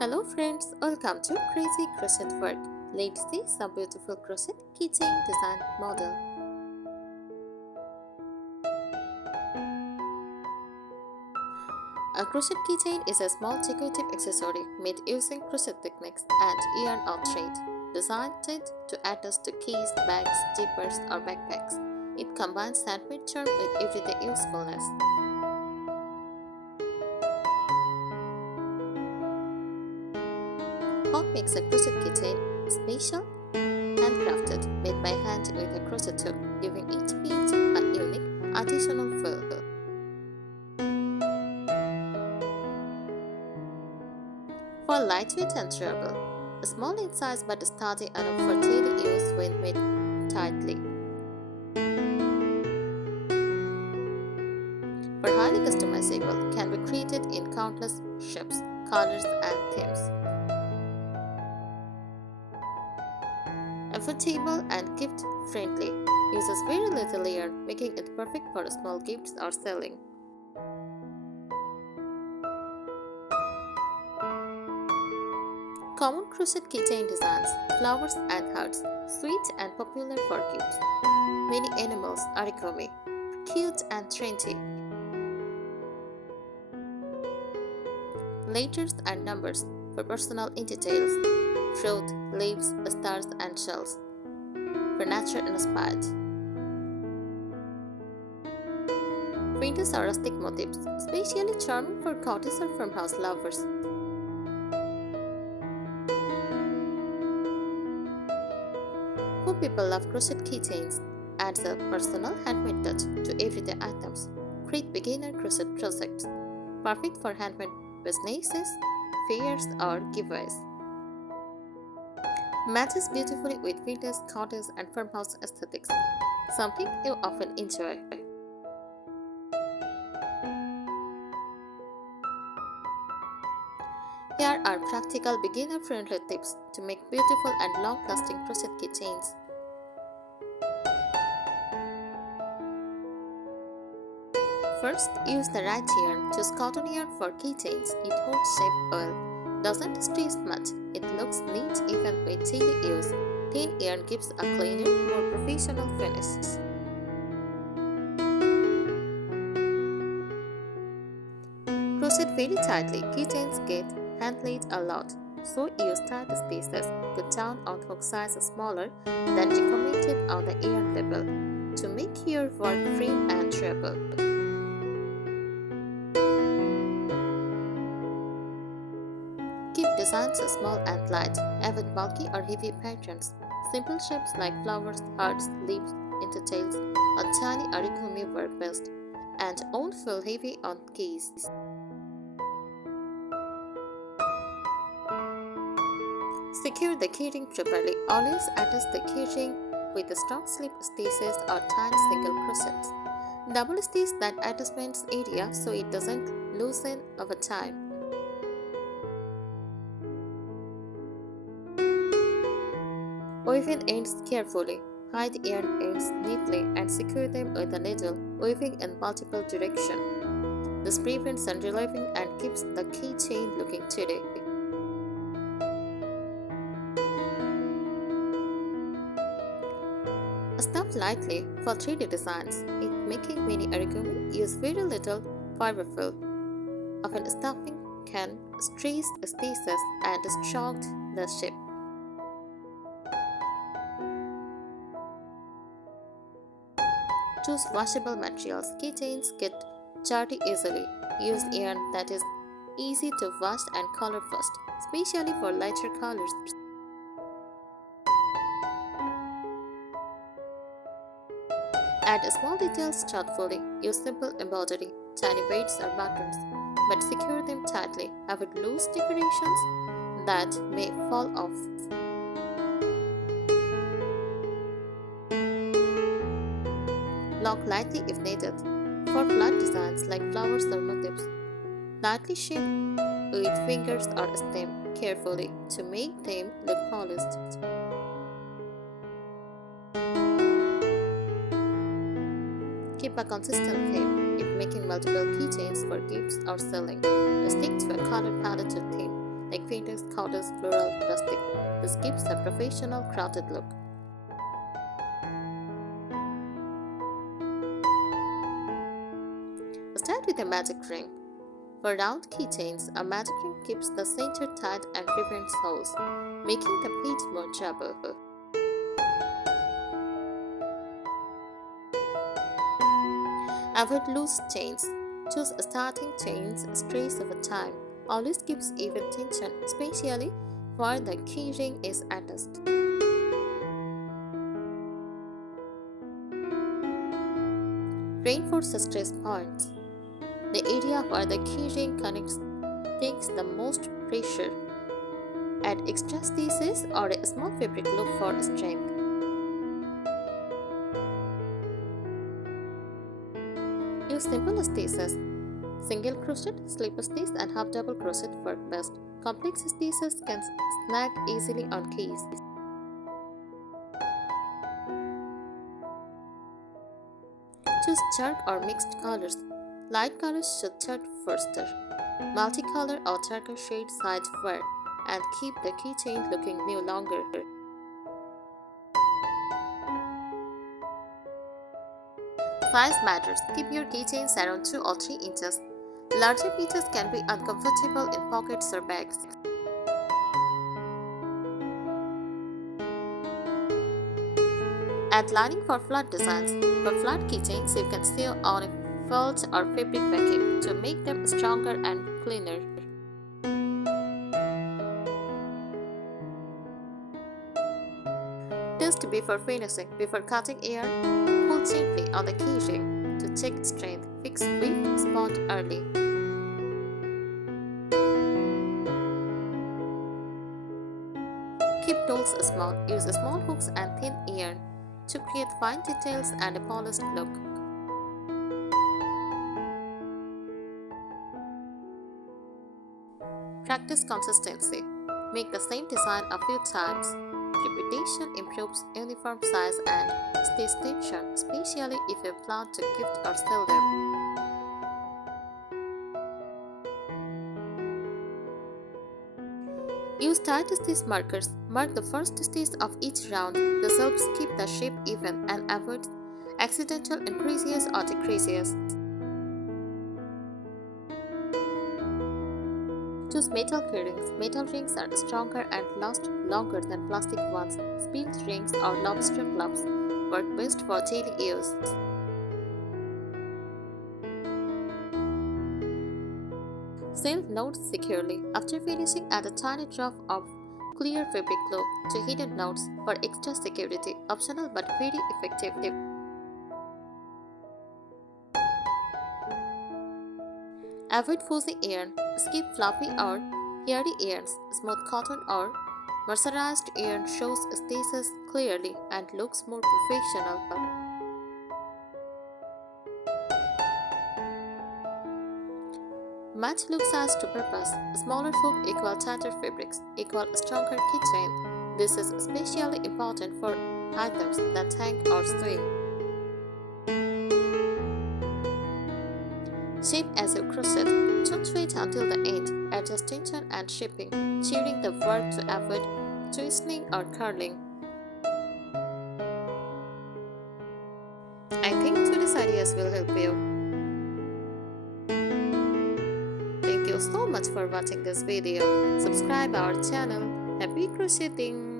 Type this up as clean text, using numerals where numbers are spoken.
Hello friends, welcome to Crazy Crochet Work. Let's see some beautiful crochet keychain design model. A crochet keychain is a small decorative accessory made using crochet techniques and yarn or thread, designed to attach to keys, bags, zippers, or backpacks. It combines handmade charm with everyday usefulness. What makes a crochet keychain special? Handcrafted, made by hand with a crochet hook, giving each piece a unique additional feel. For lightweight and durable, small in size but sturdy enough for daily use when made tightly. For highly customizable, can be created in countless shapes, colors, and themes. Affordable and gift-friendly, uses very little yarn, making it perfect for small gifts or selling. Common crochet keychain designs, flowers and hearts, sweet and popular for gifts. Many animals, origami, cute and trendy. Letters and numbers for personal details, fruit, leaves, stars and shells. For nature inspired. Vintage or rustic motifs, especially charming for cottage or farmhouse lovers. Who people love crochet keychains, adds a personal handmade touch to everyday items. Create beginner crochet projects, perfect for handmade businesses, fairs, or giveaways. Matches beautifully with vintage, cottage, and farmhouse aesthetics, something you often enjoy. Here are practical beginner-friendly tips to make beautiful and long-lasting crochet keychains. First, use the right yarn. Choose cotton yarn for keychains. It holds shape well, doesn't stress much. It looks neat even with daily use. Thin yarn gives a cleaner, more professional finish. Crochet very tightly. Keychains get hand-laid a lot, so use tight spaces. Cut down on hook size smaller than recommended on the yarn label to make your work firm and durable. Keep designs small and light. Avoid bulky or heavy patterns. Simple shapes like flowers, hearts, leaves, details, or tiny origami work best, and won't feel heavy on keys. Secure the keyring properly. Always attach the keyring with strong slip stitches or tight single crochets. Double stitch that attachment area so it doesn't loosen over time. Weaving ends carefully. Hide yarn ends neatly and secure them with a needle, weaving in multiple directions. This prevents unraveling and keeps the keychain looking tidy. Stuff lightly for 3D designs. In making mini origami, use very little fiberfill. Often stuffing can stress stitches and distort the shape. Choose washable materials. Keychains get dirty easily. Use yarn that is easy to wash and color fast, especially for lighter colors. Add small details thoughtfully. Use simple embroidery, tiny beads or buttons, but secure them tightly. Avoid loose decorations that may fall off. Lock lightly if needed. For flat designs like flowers or motifs, lightly shape with fingers or stem carefully to make them look polished. Keep a consistent theme if making multiple keychains for gifts or selling. Stick to a color palette theme. like painters, corders, floral, rustic. This gives a professional crafted look. Start with a magic ring. For round keychains, a magic ring keeps the center tight and prevents holes, making the page more durable. Avoid loose chains. Choose starting chains straight over time. Always keeps even tension, especially where the key ring is attached. Reinforce the stress points. The area where the key ring connects takes the most pressure. Add extra stitches or a small fabric loop for strength. Use simple stitches. Single crochet, slip stitch and half double crochet work best. Complex stitches can snag easily on keys. Choose dark or mixed colors. Light colors should chart faster. Multicolor or darker shade sides wear and keep the keychain looking new longer. Size matters. Keep your keychains around 2 or 3 inches. Larger pieces can be uncomfortable in pockets or bags. Add lining for flat designs. For flat keychains, you can sew on a felt or fabric backing to make them stronger and cleaner. Test before finishing. Before cutting yarn, pull gently on the key ring to check strength. Fix weak spot early. Keep tools small. Use small hooks and thin yarn to create fine details and a polished look. Practice consistency. Make the same design a few times. Repetition improves uniform size and stitch tension, especially if you plan to gift or sell them. Use tight stitch markers. Mark the first stitch of each round. This helps keep the shape even and avoid accidental increases or decreases. Choose metal keyrings. Metal rings are stronger and last longer than plastic ones. Spilled rings or lobster clubs work best for daily use. Seal notes securely. After finishing, add a tiny drop of clear fabric glue to hidden notes for extra security. Optional but very effective. Avoid fuzzy yarn. Skip fluffy or hairy yarns. Smooth cotton or mercerized yarn shows stitches clearly and looks more professional. Match look size to purpose. Smaller hook equal tighter fabrics equal stronger keychain. This is especially important for items that hang or swing. Shape as you crochet. Don't wait until the end. Adjust tension and shaping, cheering the work to avoid twisting or curling. I think today's ideas will help you. Thank you so much for watching this video. Subscribe our channel. Happy crocheting!